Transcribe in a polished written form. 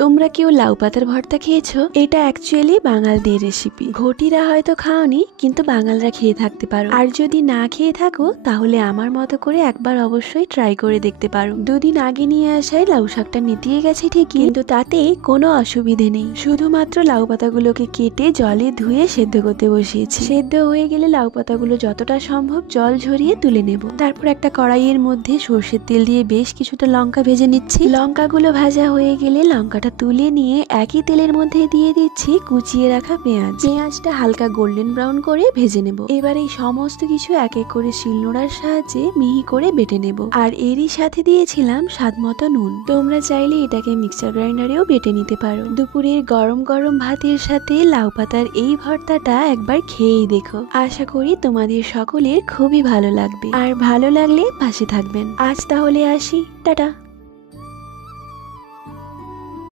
তোমরা কেউ লাউ পাতার ভর্তা খেয়েছো? এটা অ্যাকচুয়ালি বাঙালদের রেসিপি। ঘটিরা হয়তো খাওনি, কিন্তু বাঙালরা খেয়ে থাকতে পারো। আর যদি না খেয়ে থাকো তাহলে আমার মতো করে একবার অবশ্যই ট্রাই করে দেখতে পারো। দুদিন আগে নিয়ে আসায় লাউ শাকটা নেতিয়ে গেছে ঠিকই, কিন্তু তাতে কোনো অসুবিধে নেই। শুধুমাত্র লাউ পাতাগুলোকে কেটে জলে ধুয়ে সেদ্ধ করতে বসিয়েছি। সেদ্ধ হয়ে গেলে লাউ পাতাগুলো যতটা সম্ভব জল ঝরিয়ে তুলে নেব। তারপর একটা কড়াইয়ের মধ্যে সর্ষের তেল দিয়ে বেশ কিছুটা লঙ্কা ভেজে নিচ্ছি। লঙ্কাগুলো ভাজা হয়ে গেলে লঙ্কাটা তুলে নিয়ে একই তেলের মধ্যে দিয়ে দিচ্ছি কুচিয়ে রাখা পেঁয়াজ। পেঁয়াজটা হালকা গোল্ডেন ব্রাউন করে ভেজে নেব। এবার এই সমস্ত কিছু এক এক করে শিলনোড়ার সাহায্যে মিহি করে বেটে নেব। আর এরই সাথে দিয়েছিলাম স্বাদ মতো নুন। তোমরা চাইলে এটাকে মিক্সার গ্রাইন্ডারেও বেটে নিতে পারো। দুপুরের গরম গরম ভাতের সাথে লাউ পাতার এই ভর্তাটা একবার খেয়েই দেখো। আশা করি তোমাদের সকলের খুবই ভালো লাগবে। আর ভালো লাগলে পাশে থাকবেন। আজ তাহলে আসি, টাটা।